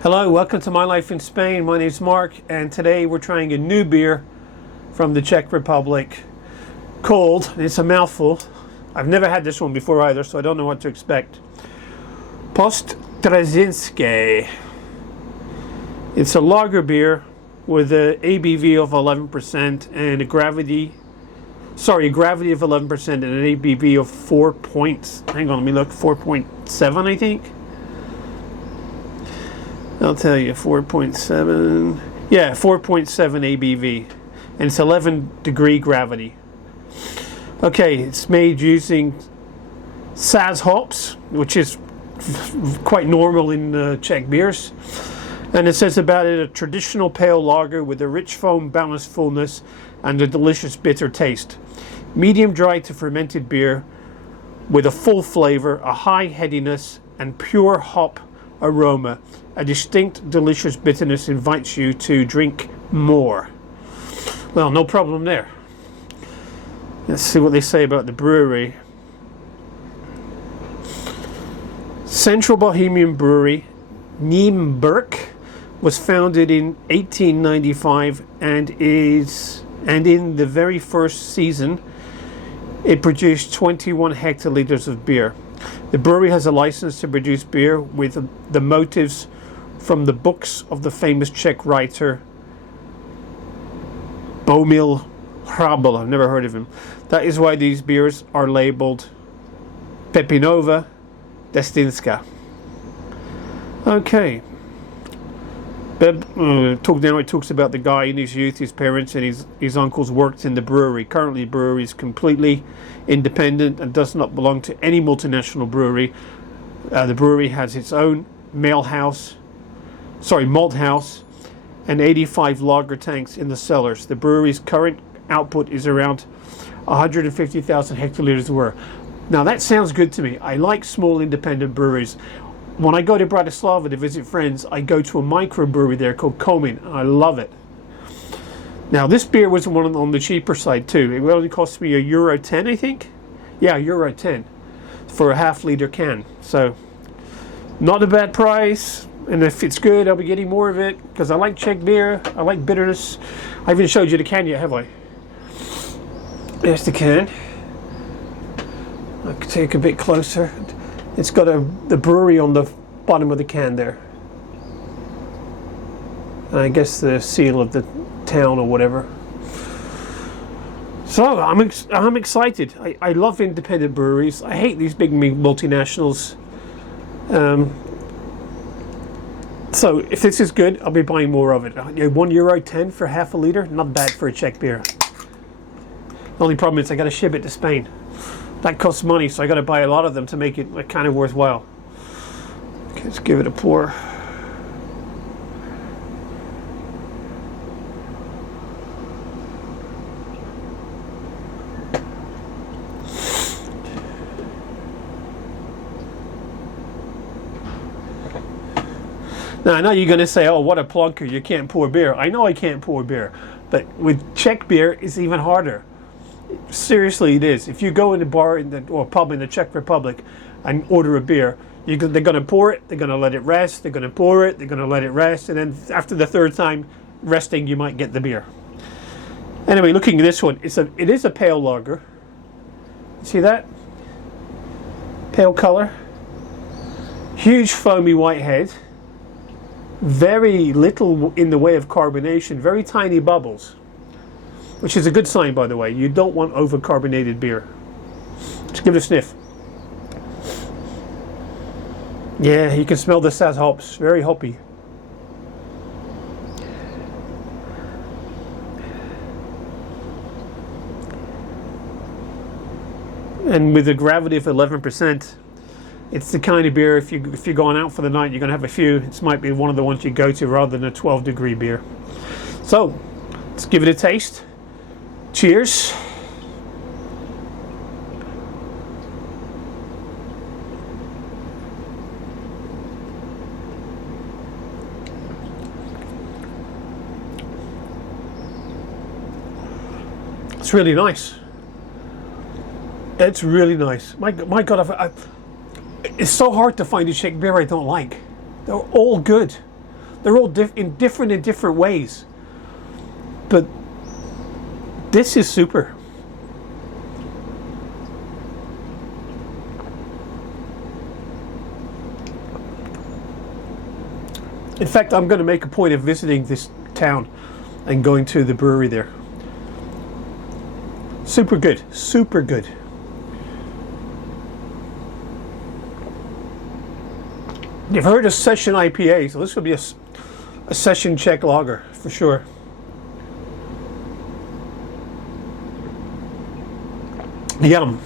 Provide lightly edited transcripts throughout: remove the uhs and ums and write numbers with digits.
Hello, welcome to My Life in Spain. My name's Mark, and today we're trying a new beer from the Czech Republic called, and it's a mouthful, I've never had this one before either, so I don't know what to expect. Postriziny. It's a lager beer with an ABV of 11% and a gravity of 11% and an ABV of 4.7, I think. I'll tell you, 4.7. Yeah, 4.7 ABV. And it's 11 degree gravity. Okay, it's made using Saaz hops, which is quite normal in Czech beers. And it says about it, a traditional pale lager with a rich foam, balanced fullness, and a delicious bitter taste. Medium dry to fermented beer with a full flavor, a high headiness, and pure hop aroma. A distinct, delicious bitterness invites you to drink more. Well, no problem there. Let's see what they say about the brewery. Central Bohemian Brewery, Nymburk, was founded in 1895 and in the very first season it produced 21 hectoliters of beer. The brewery has a license to produce beer with the motives from the books of the famous Czech writer Bohumil Hrabal. I've never heard of him. That is why these beers are labeled Pepinova Desítka. Okay. It talks about the guy in his youth, his parents and his uncles worked in the brewery. Currently the brewery is completely independent and does not belong to any multinational brewery. The brewery has its own malt house and 85 lager tanks in the cellars. The brewery's current output is around 150,000 hectoliters a year. Now that sounds good to me. I like small independent breweries. When I go to Bratislava to visit friends, I go to a microbrewery there called Komin. I love it. Now this beer was one on the cheaper side too. It only cost me €1.10, I think. Yeah, €1.10 for a half-liter can. So not a bad price. And if it's good, I'll be getting more of it because I like Czech beer. I like bitterness. I haven't showed you the can yet, have I? There's the can. I can take a bit closer. It's got the brewery on the bottom of the can there. And I guess the seal of the town or whatever. So I'm excited. I love independent breweries. I hate these big multinationals. So if this is good, I'll be buying more of it. €1.10 for half a liter, not bad for a Czech beer. The only problem is I got to ship it to Spain. That costs money, so I got to buy a lot of them to make it kind of worthwhile. Okay, let's give it a pour. Now I know you're going to say, "Oh, what a plunker! You can't pour beer." I know I can't pour beer, but with Czech beer, it's even harder. Seriously, it is. If you go in a bar or pub in the Czech Republic and order a beer, they're going to pour it, they're going to let it rest, they're going to pour it, they're going to let it rest, and then after the third time resting, you might get the beer. Anyway, looking at this one, it is a pale lager. See that? Pale color. Huge foamy white head. Very little in the way of carbonation, very tiny bubbles. Which is a good sign, by the way. You don't want over-carbonated beer. Just give it a sniff. Yeah, you can smell the Saaz hops. Very hoppy. And with a gravity of 11%, it's the kind of beer, if you're going out for the night, you're going to have a few. It might be one of the ones you go to rather than a 12-degree beer. So, let's give it a taste. Cheers. It's really nice. It's really nice. My God, it's so hard to find a Czech beer I don't like. They're all good. They're all different in different ways. But this is super. In fact, I'm going to make a point of visiting this town and going to the brewery there. Super good, super good. You've heard of session IPA, so this will be a session Czech lager for sure. Yum.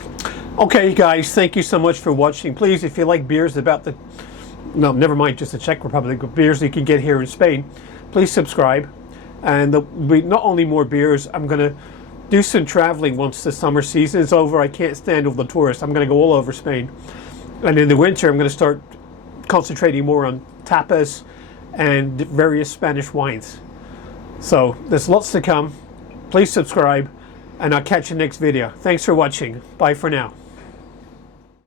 Okay, guys, thank you so much for watching. Please, if you like beers about the, no, never mind, just the Czech Republic, but beers you can get here in Spain, please subscribe. And there'll be not only more beers, I'm going to do some traveling once the summer season is over. I can't stand all the tourists. I'm going to go all over Spain. And in the winter, I'm going to start concentrating more on tapas and various Spanish wines. So there's lots to come. Please subscribe, and I'll catch you next video. Thanks for watching. Bye for now.